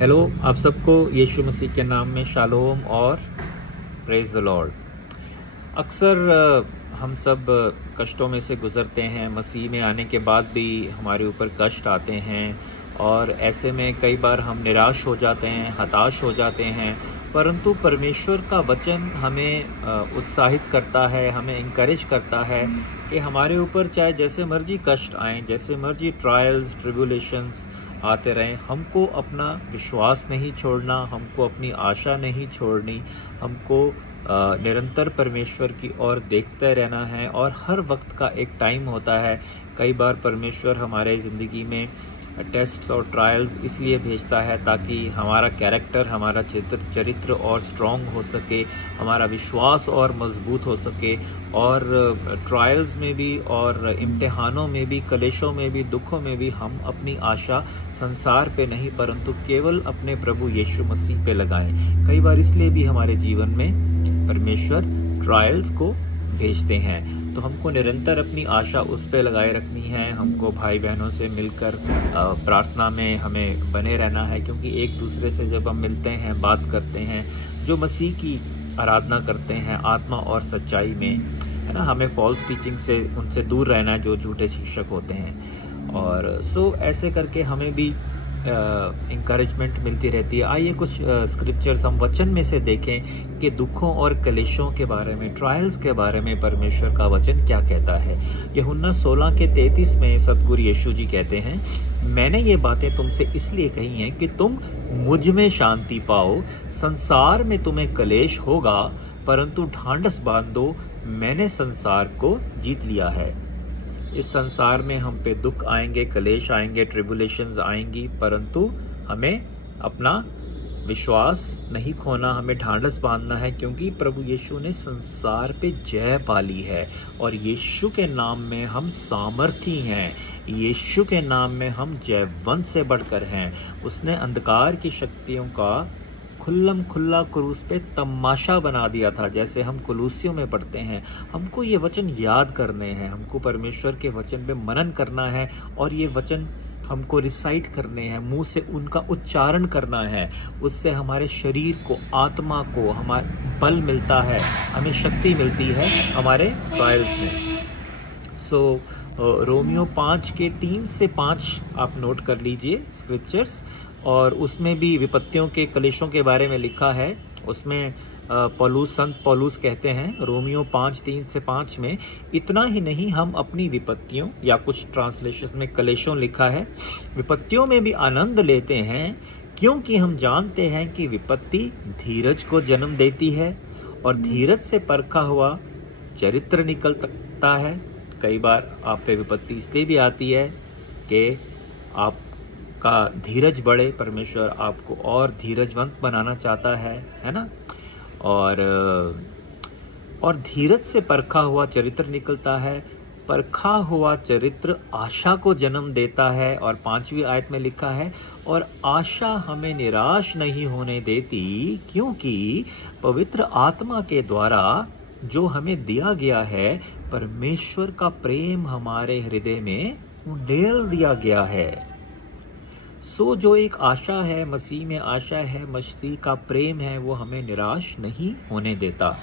Hello, आप सबको यीशु मसीह के नाम में शालोम और प्रेज द लॉर्ड। अक्सर हम सब कष्टों में से गुज़रते हैं। मसीह में आने के बाद भी हमारे ऊपर कष्ट आते हैं और ऐसे में कई बार हम निराश हो जाते हैं, हताश हो जाते हैं। परंतु परमेश्वर का वचन हमें उत्साहित करता है, हमें इनकरेज करता है कि हमारे ऊपर चाहे जैसे मर्जी कष्ट आएँ, जैसे मर्जी ट्रायल्स ट्रिब्यूलेशंस आते रहें, हमको अपना विश्वास नहीं छोड़ना, हमको अपनी आशा नहीं छोड़नी, हमको निरंतर परमेश्वर की ओर देखते रहना है। और हर वक्त का एक टाइम होता है। कई बार परमेश्वर हमारे ज़िंदगी में टेस्ट्स और ट्रायल्स इसलिए भेजता है ताकि हमारा कैरेक्टर, हमारा चरित्र और स्ट्रॉन्ग हो सके, हमारा विश्वास और मजबूत हो सके। और ट्रायल्स में भी और इम्तिहानों में भी, कलेशों में भी, दुखों में भी हम अपनी आशा संसार पे नहीं परंतु केवल अपने प्रभु यीशु मसीह पे लगाएं। कई बार इसलिए भी हमारे जीवन में परमेश्वर ट्रायल्स को भेजते हैं। तो हमको निरंतर अपनी आशा उस पे लगाए रखनी है। हमको भाई बहनों से मिलकर प्रार्थना में हमें बने रहना है, क्योंकि एक दूसरे से जब हम मिलते हैं, बात करते हैं, जो मसीह की आराधना करते हैं आत्मा और सच्चाई में, है ना, हमें फॉल्स टीचिंग से उनसे दूर रहना है जो झूठे शिक्षक होते हैं। और ऐसे करके हमें भी इंकरेजमेंट मिलती रहती है। आइए कुछ स्क्रिप्चर्स हम वचन में से देखें कि दुखों और कलेशों के बारे में, ट्रायल्स के बारे में परमेश्वर का वचन क्या कहता है। यूहन्ना 16:33 में सतगुरु यीशु जी कहते हैं, मैंने ये बातें तुमसे इसलिए कही हैं कि तुम मुझ में शांति पाओ। संसार में तुम्हें कलेश होगा, परंतु ढांढस बांधो, मैंने संसार को जीत लिया है। इस संसार में हम पे दुख आएंगे, कलेश आएंगे, ट्रिब्यूलेशंस आएंगी, परंतु हमें अपना विश्वास नहीं खोना, हमें ढांढस बांधना है, क्योंकि प्रभु यीशु ने संसार पे जय पाली है। और यीशु के नाम में हम सामर्थी हैं, यीशु के नाम में हम जयवंत से बढ़कर हैं। उसने अंधकार की शक्तियों का खुल्लम खुल्ला क्रूस पे तमाशा बना दिया था, जैसे हम कुलूसियों में पढ़ते हैं। हमको ये वचन याद करने हैं, हमको परमेश्वर के वचन पे मनन करना है और ये वचन हमको रिसाइट करने हैं, मुंह से उनका उच्चारण करना है। उससे हमारे शरीर को, आत्मा को हमारा बल मिलता है, हमें शक्ति मिलती है हमारे ट्रायल्स में। रोमियो 5:3 से 5 आप नोट कर लीजिए स्क्रिप्चर्स। और उसमें भी विपत्तियों के, कलेशों के बारे में लिखा है। उसमें संत पौलुस कहते हैं रोमियो 5:3 से 5 में, इतना ही नहीं, हम अपनी विपत्तियों, या कुछ ट्रांसलेशन में कलेशों लिखा है, विपत्तियों में भी आनंद लेते हैं, क्योंकि हम जानते हैं कि विपत्ति धीरज को जन्म देती है और धीरज से परखा हुआ चरित्र निकलता है। कई बार आप पे विपत्ति इसलिए भी आती है कि आप का धीरज बढ़े, परमेश्वर आपको और धीरजवंत बनाना चाहता है ना। और धीरज से परखा हुआ चरित्र निकलता है। परखा हुआ चरित्र आशा को जन्म देता है। और 5वीं आयत में लिखा है, और आशा हमें निराश नहीं होने देती, क्योंकि पवित्र आत्मा के द्वारा जो हमें दिया गया है, परमेश्वर का प्रेम हमारे हृदय में उंडेल दिया गया है। जो एक आशा है, मसीह में आशा है, मसीह का प्रेम है, वो हमें निराश नहीं होने देता।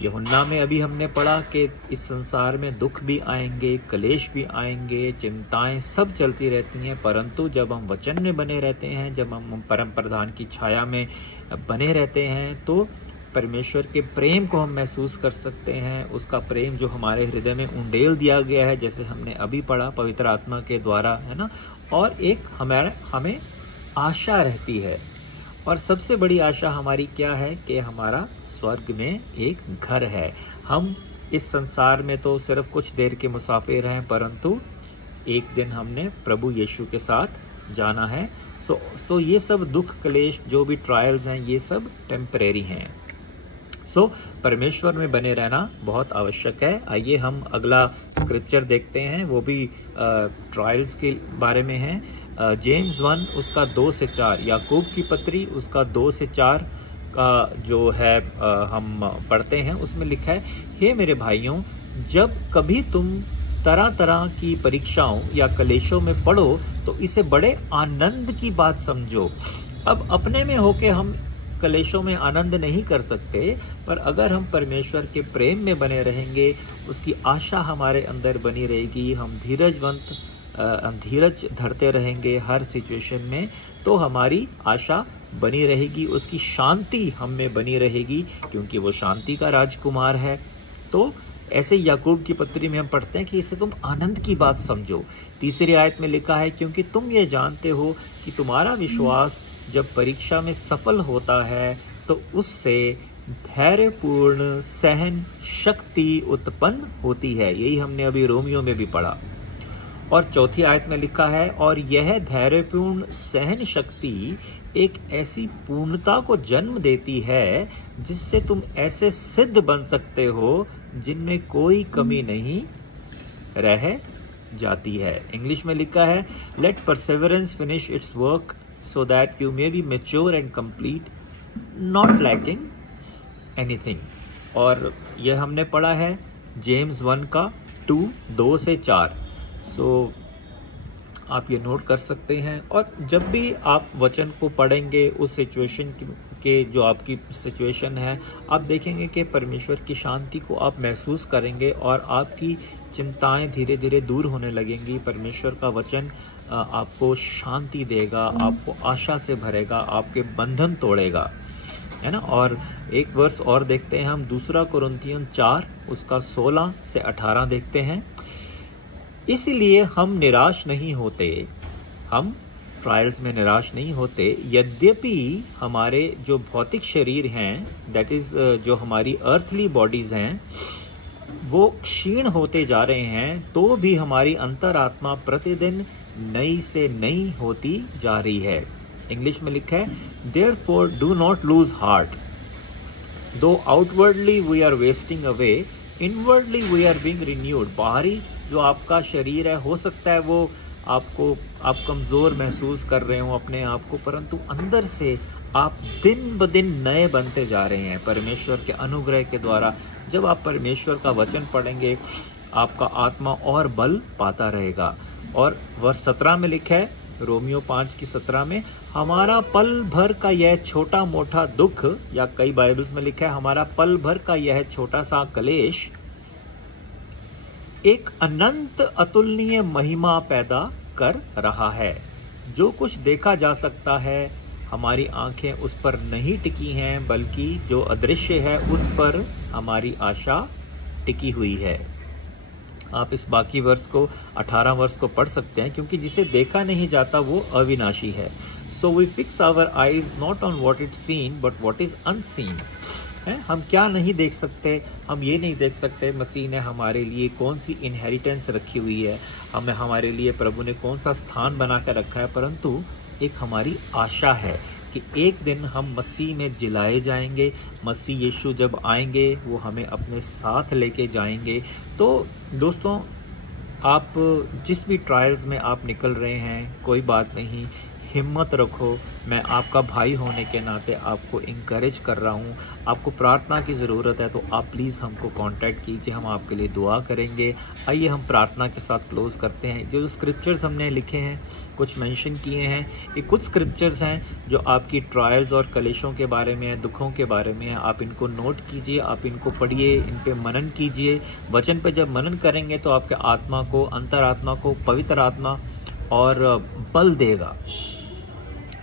यूहन्ना में अभी हमने पढ़ा कि इस संसार में दुख भी आएंगे, कलेश भी आएंगे, चिंताएं सब चलती रहती हैं, परंतु जब हम वचन में बने रहते हैं, जब हम परम प्रधान की छाया में बने रहते हैं, तो परमेश्वर के प्रेम को हम महसूस कर सकते हैं। उसका प्रेम जो हमारे हृदय में उंडेल दिया गया है, जैसे हमने अभी पढ़ा, पवित्र आत्मा के द्वारा, है ना। और एक हमें आशा रहती है। और सबसे बड़ी आशा हमारी क्या है कि हमारा स्वर्ग में एक घर है। हम इस संसार में तो सिर्फ कुछ देर के मुसाफिर हैं, परंतु एक दिन हमने प्रभु यीशु के साथ जाना है। ये सब दुख, क्लेश, जो भी ट्रायल्स हैं, ये सब टेम्परेरी हैं। परमेश्वर में बने रहना बहुत आवश्यक है। आइए हम अगला स्क्रिप्चर देखते हैं, वो भी ट्रायल्स के बारे में है। जेम्स 1 उसका 2 से 4, याकूब की पत्री उसका 2 से 4 का जो है हम पढ़ते हैं। उसमें लिखा है, हे मेरे भाइयों, जब कभी तुम तरह तरह की परीक्षाओं या कलेशों में पड़ो तो इसे बड़े आनंद की बात समझो, अब अपने में होके हम कलेशों में आनंद नहीं कर सकते, पर अगर हम परमेश्वर के प्रेम में बने रहेंगे, उसकी आशा हमारे अंदर बनी रहेगी, हम धीरज धरते रहेंगे हर सिचुएशन में, तो हमारी आशा बनी रहेगी, उसकी शांति हम में बनी रहेगी, क्योंकि वो शांति का राजकुमार है। तो ऐसे याकूब की पत्री में हम पढ़ते हैं कि इसे तुम आनंद की बात समझो। तीसरी आयत में लिखा है, क्योंकि तुम ये जानते हो कि तुम्हारा विश्वास जब परीक्षा में सफल होता है तो उससे धैर्यपूर्ण सहन शक्ति उत्पन्न होती है। यही हमने अभी रोमियो में भी पढ़ा। और चौथी आयत में लिखा है, और यह धैर्यपूर्ण सहन शक्ति एक ऐसी पूर्णता को जन्म देती है जिससे तुम ऐसे सिद्ध बन सकते हो जिनमें कोई कमी नहीं रह जाती है। इंग्लिश में लिखा है, let perseverance finish its work so that you may be mature and complete, not lacking anything। और यह हमने पढ़ा है जेम्स 1 का 2 से 4। सो आप ये नोट कर सकते हैं। और जब भी आप वचन को पढ़ेंगे, उस सिचुएशन के जो आपकी सिचुएशन है, आप देखेंगे कि परमेश्वर की शांति को आप महसूस करेंगे और आपकी चिंताएं धीरे धीरे दूर होने लगेंगी। परमेश्वर का वचन आपको शांति देगा, आपको आशा से भरेगा, आपके बंधन तोड़ेगा, है ना। और एक वर्स और देखते हैं हम, 2 कुरिन्थियन 4 उसका 16 से 18 देखते हैं। इसलिए हम निराश नहीं होते, हम ट्रायल्स में निराश नहीं होते, यद्यपि हमारे जो भौतिक शरीर हैं, दैट इज जो हमारी अर्थली बॉडीज हैं, वो क्षीण होते जा रहे हैं, तो भी हमारी अंतरात्मा प्रतिदिन नई से नई होती जा रही है। इंग्लिश में लिखा है, therefore do not lose heart, though outwardly we are wasting away, inwardly we are being renewed. बाहरी जो आपका शरीर है, हो सकता है वो आप कमजोर महसूस कर रहे हो अपने आप को, परंतु अंदर से आप दिन ब दिन नए बनते जा रहे हैं परमेश्वर के अनुग्रह के द्वारा। जब आप परमेश्वर का वचन पढ़ेंगे, आपका आत्मा और बल पाता रहेगा। और वर्ष 17 में लिखा है, रोमियो 5:17 में, हमारा पल भर का यह छोटा मोटा दुख, या कई बाइबल्स में लिखा है हमारा पल भर का यह छोटा सा कलेश एक अनंत अतुलनीय महिमा पैदा कर रहा है। जो कुछ देखा जा सकता है, हमारी आंखें उस पर नहीं टिकी हैं, बल्कि जो अदृश्य है उस पर हमारी आशा टिकी हुई है। आप इस बाकी वर्ष को 18 वर्ष को पढ़ सकते हैं, क्योंकि जिसे देखा नहीं जाता वो अविनाशी है। So we fix our eyes not on what is seen but what is unseen. है, हम क्या नहीं देख सकते, हम ये नहीं देख सकते मसीह ने हमारे लिए कौन सी इनहेरिटेंस रखी हुई है, हमें हमारे लिए प्रभु ने कौन सा स्थान बना कर रखा है, परंतु एक हमारी आशा है कि एक दिन हम मसीह में जिलाए जाएंगे। मसीह यीशु जब आएंगे वो हमें अपने साथ लेके जाएंगे। तो दोस्तों, आप जिस भी ट्रायल्स में आप निकल रहे हैं, कोई बात नहीं, हिम्मत रखो। मैं आपका भाई होने के नाते आपको इंकरेज कर रहा हूँ। आपको प्रार्थना की ज़रूरत है तो आप प्लीज़ हमको कांटेक्ट कीजिए, हम आपके लिए दुआ करेंगे। आइए हम प्रार्थना के साथ क्लोज करते हैं। जो स्क्रिप्चर्स हमने लिखे हैं, कुछ मेंशन किए हैं, ये कुछ स्क्रिप्चर्स हैं जो आपकी ट्रायल्स और कलेशों के बारे में है, दुखों के बारे में है। आप इनको नोट कीजिए, आप इनको पढ़िए, इन पे मनन कीजिए। वचन पे जब मनन करेंगे तो आपके आत्मा को, अंतरात्मा को पवित्र आत्मा और बल देगा।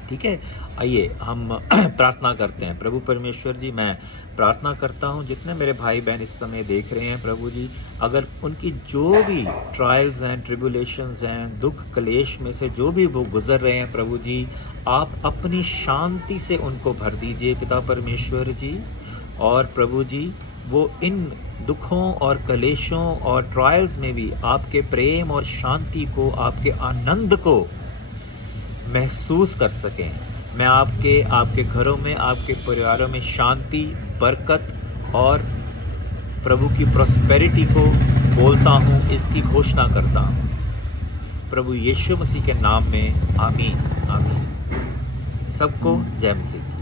ठीक है, आइए हम प्रार्थना करते हैं। प्रभु परमेश्वर जी, मैं प्रार्थना करता हूं जितने मेरे भाई बहन इस समय देख रहे हैं प्रभु जी, अगर उनकी जो भी ट्रायल्स हैं, ट्रिबुलेशंस हैं, दुख कलेश में से जो भी वो गुजर रहे हैं प्रभु जी, आप अपनी शांति से उनको भर दीजिए पिता परमेश्वर जी। और प्रभु जी, वो इन दुखों और कलेशों और ट्रायल्स में भी आपके प्रेम और शांति को, आपके आनंद को महसूस कर सकें। मैं आपके घरों में, आपके परिवारों में शांति, बरकत और प्रभु की प्रॉस्पेरिटी को बोलता हूँ, इसकी घोषणा करता हूँ प्रभु यीशु मसीह के नाम में। आमीन आमीन। सबको जय मसीह।